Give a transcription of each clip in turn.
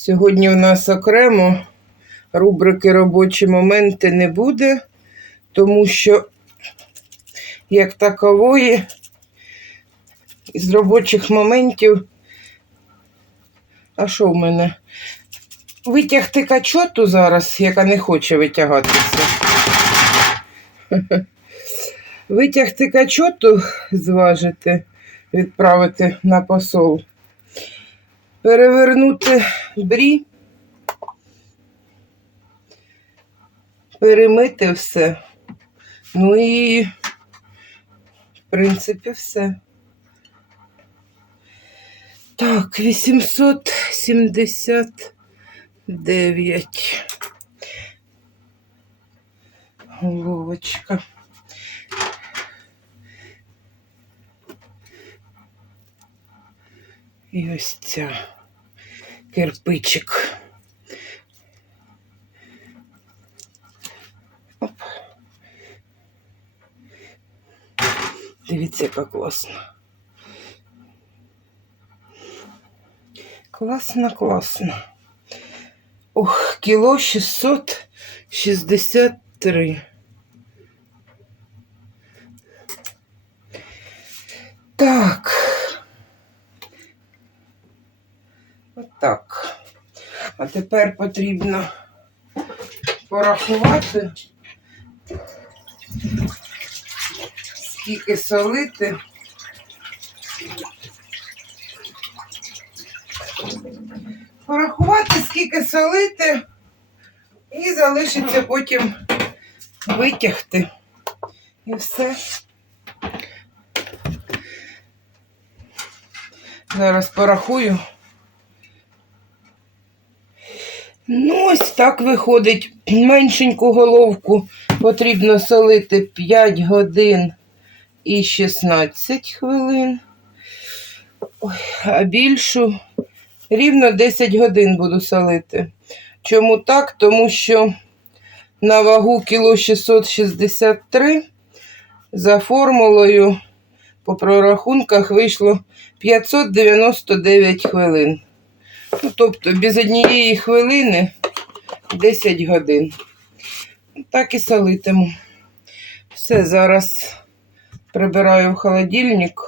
Сьогодні у нас окремо рубрики робочі моменти не буде, тому що як такової із робочих моментів. А що в мене? Витягти качоту зараз, яка не хоче витягатися. Витягти качоту, зважити, відправити на посол. Перевернути брі, перемити все. Ну і, в принципі, все. Так, 879. Головочка. І ось ця кирпичик. Оп. Дивіться, яка класна. Класно, класно. Ох, кіло 663. Так. Отак. А тепер потрібно порахувати, скільки солити. Порахувати, скільки солити, і залишиться потім витягти. І все. Зараз порахую. Ну, ось так виходить. Меншеньку головку потрібно солити 5 годин і 16 хвилин. Ой, а більшу рівно 10 годин буду солити. Чому так? Тому що на вагу кіло 663 за формулою по прорахунках вийшло 599 хвилин. Ну, тобто без однієї хвилини 10 годин. Так і солитиму. Все, зараз прибираю в холодильник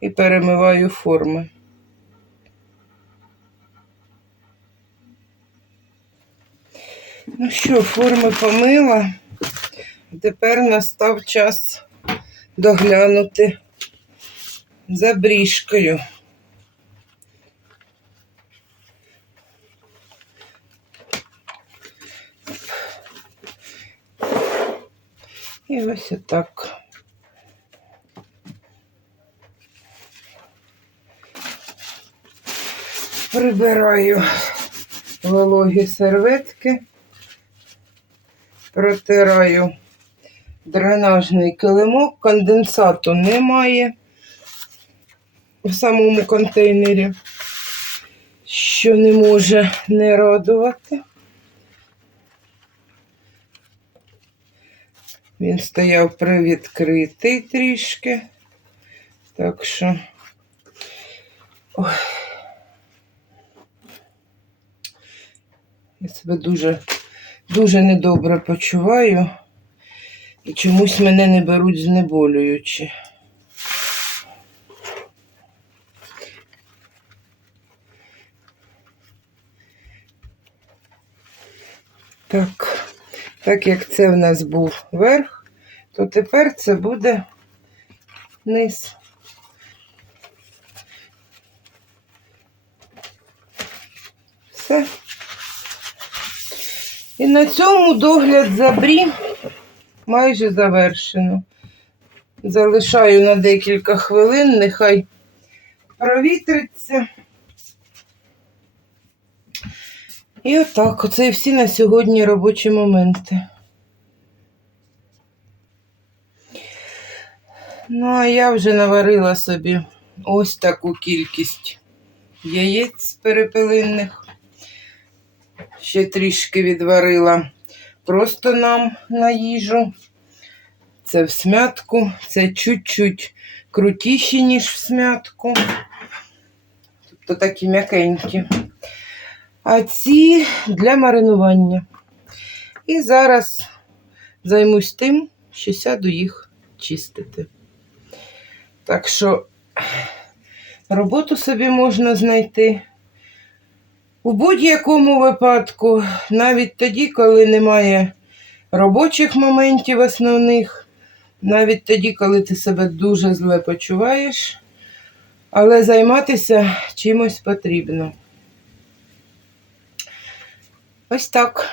і перемиваю форми. Ну що, форми помила. Тепер настав час доглянути за бріжкою. І ось отак. Прибираю вологі серветки, протираю дренажний килимок, конденсату немає в самому контейнері, що не може не радувати. Він стояв привідкритий трішки. Так що. Ой. Я себе дуже, дуже недобре почуваю. І чомусь мене не беруть знеболюючи. Так, так як це в нас був верх, то тепер це буде низ. Все. І на цьому догляд за брі майже завершено. Залишаю на декілька хвилин, нехай провітриться. І отак, оце і всі на сьогодні робочі моменти. Ну, а я вже наварила собі ось таку кількість яєць перепелинних. Ще трішки відварила просто нам на їжу. Це в смятку, це чуть-чуть крутіші, ніж в смятку. Тобто такі м'якенькі. А ці для маринування. І зараз займусь тим, що сяду їх чистити. Так що роботу собі можна знайти. У будь-якому випадку, навіть тоді, коли немає робочих моментів основних, навіть тоді, коли ти себе дуже зле почуваєш, але займатися чимось потрібно. Ось так.